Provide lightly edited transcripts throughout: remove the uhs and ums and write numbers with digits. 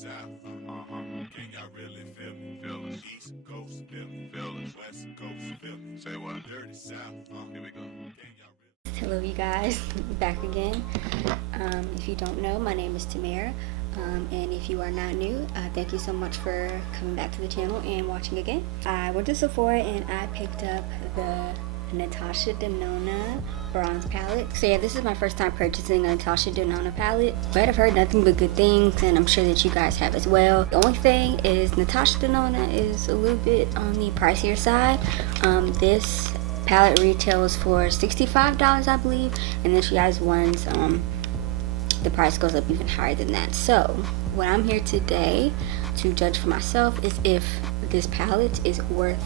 South, can y'all really feel me? Feel us. East Coast, feel me. Feel us. West Coast, feel me. Say what? Dirty South, here we go. Can y'all really? Hello you guys, back again. If you don't know, my name is Tamara, and if you are not new, thank you so much for coming back to the channel and watching again. I went to Sephora and I picked up the Natasha Denona Bronze Palette. So yeah, this is my first time purchasing a Natasha Denona palette, but I've heard nothing but good things, and I'm sure that you guys have as well. The only thing is Natasha Denona is a little bit on the pricier side. This palette retails for $65, I believe, and then she has ones the price goes up even higher than that. So what I'm here today to judge for myself is if this palette is worth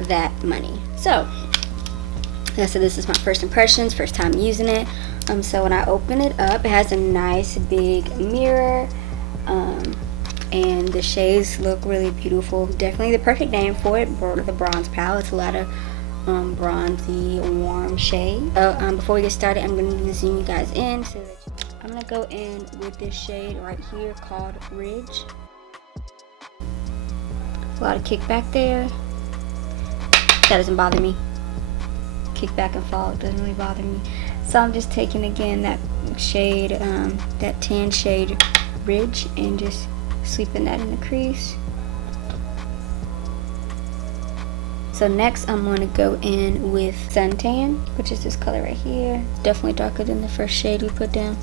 that money. So yeah, so this is my first impressions, first time using it. So when I open it up, it has a nice big mirror, and the shades look really beautiful. Definitely the perfect name for it, the bronze palette. It's a lot of bronzy warm shade. Before we get started, I'm going to zoom you guys in so that I'm going to go in with this shade right here called Ridge. A lot of kickback there. That doesn't bother me. Kick back and fall, it doesn't really bother me. So I'm just taking again that shade, that tan shade Ridge, and just sweeping that in the crease. So next I'm going to go in with Suntan, which is this color right here. Definitely darker than the first shade we put down.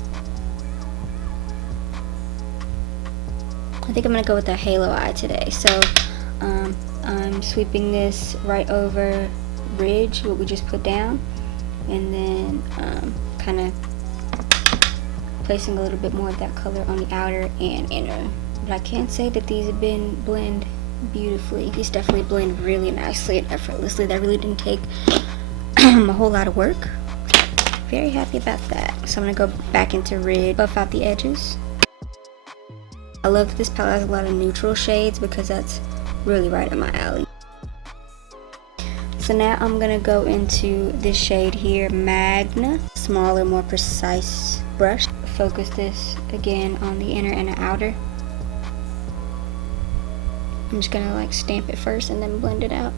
I think I'm going to go with the Halo Eye today. So I'm sweeping this right over Ridge, what we just put down, and then kind of placing a little bit more of that color on the outer and inner. But I can't say that these have been blend beautifully. These definitely blend really nicely and effortlessly. That really didn't take a whole lot of work. Very happy about that. So I'm gonna go back into Ridge, buff out the edges. I love that this palette has a lot of neutral shades because that's really right up my alley. So now I'm gonna go into this shade here, Magna. Smaller, more precise brush. Focus this again on the inner and the outer. I'm just gonna like stamp it first and then blend it out.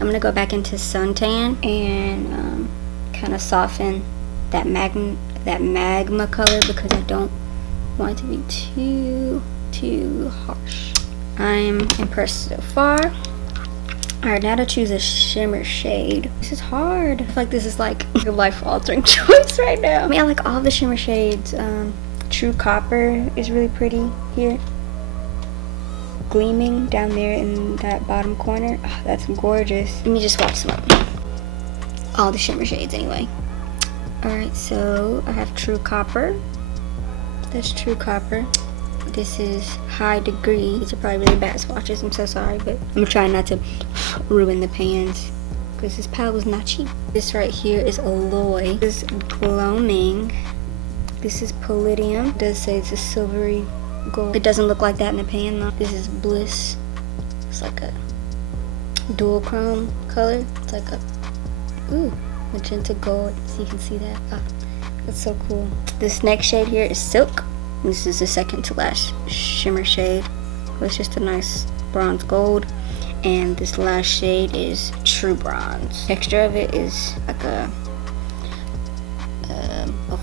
I'm gonna go back into Suntan and kind of soften that magma color because I don't want it to be too harsh. I'm impressed so far. Alright, now to choose a shimmer shade. This is hard. I feel like this is like a life-altering choice right now. I mean, I like all the shimmer shades. True Copper is really pretty here. Gleaming down there in that bottom corner. Oh, that's gorgeous. Let me just swatch some up. All the shimmer shades anyway. Alright, so I have True Copper. That's True Copper. This is High Degree. These are probably really bad swatches, I'm so sorry, but I'm trying not to ruin the pans because this palette was not cheap. This right here is Alloy. This is Gloaming. This is Palladium. It does say it's a silvery gold. It doesn't look like that in the pan though. This is Bliss. It's like a dual chrome color. It's like a magenta gold, so you can see that. Oh, that's so cool. This next shade here is Silk. This is the second to last shimmer shade. It's just a nice bronze gold. And this last shade is True Bronze. Texture of it is like a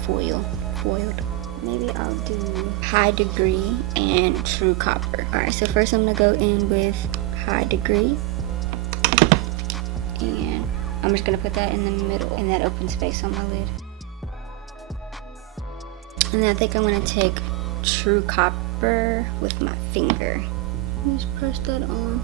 foiled. Maybe I'll do High Degree and True Copper. Alright, so first I'm gonna go in with High Degree. And I'm just gonna put that in the middle, in that open space on my lid. And then I think I'm going to take True Copper with my finger. Just press that on.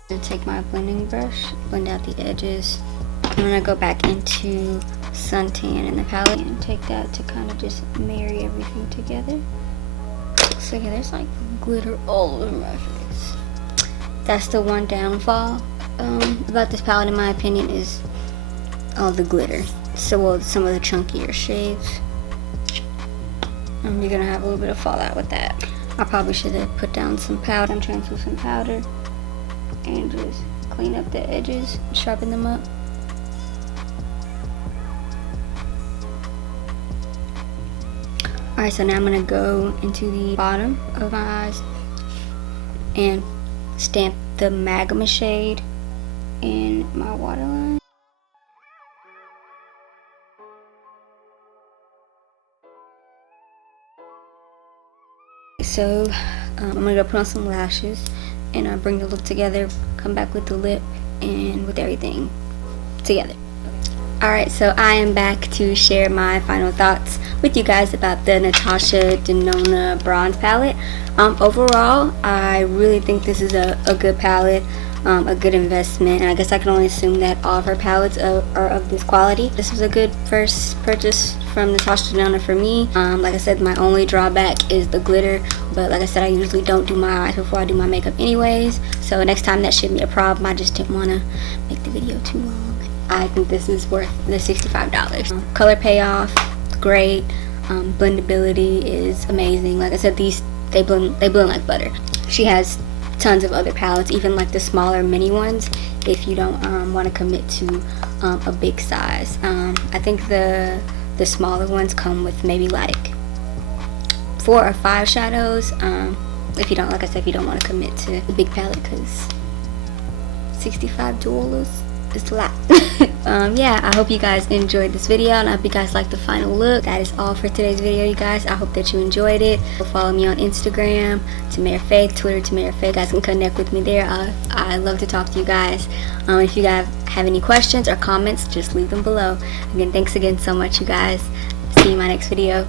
I'm going to take my blending brush, blend out the edges. I'm going to go back into Suntan in the palette and take that to kind of just marry everything together. So yeah, there's like glitter all over my face. That's the one downfall about this palette in my opinion, is all the glitter. So well, some of the chunkier shades. You're gonna have a little bit of fallout with that. I probably should have put down some powder, some translucent powder, and just clean up the edges, sharpen them up. Alright, so now I'm going to go into the bottom of my eyes and stamp the Magma shade in my waterline. So I'm going to go put on some lashes and bring the look together, come back with the lip and with everything together. Alright, so I am back to share my final thoughts with you guys about the Natasha Denona Bronze Palette. Overall, I really think this is a good palette, a good investment, and I guess I can only assume that all of her palettes are of this quality. This was a good first purchase from Natasha Denona for me. Like I said, my only drawback is the glitter, but like I said, I usually don't do my eyes before I do my makeup anyways, so next time that shouldn't be a problem. I just didn't want to make the video too long. I think this is worth the $65. Color payoff, great. Blendability is amazing. Like I said, they blend like butter. She has tons of other palettes, even like the smaller mini ones, if you don't want to commit to a big size. I think the smaller ones come with maybe like 4 or 5 shadows. If you don't, like I said, if you don't want to commit to the big palette, because $65 is a lot. Yeah, I hope you guys enjoyed this video, and I hope you guys liked the final look. That is all for today's video, you guys. I hope that you enjoyed it. Follow me on Instagram, Tamara Faith, Twitter, Tamara Faith. You guys can connect with me there. I love to talk to you guys. If you guys have any questions or comments, just leave them below. Again, thanks again so much, you guys. See you in my next video.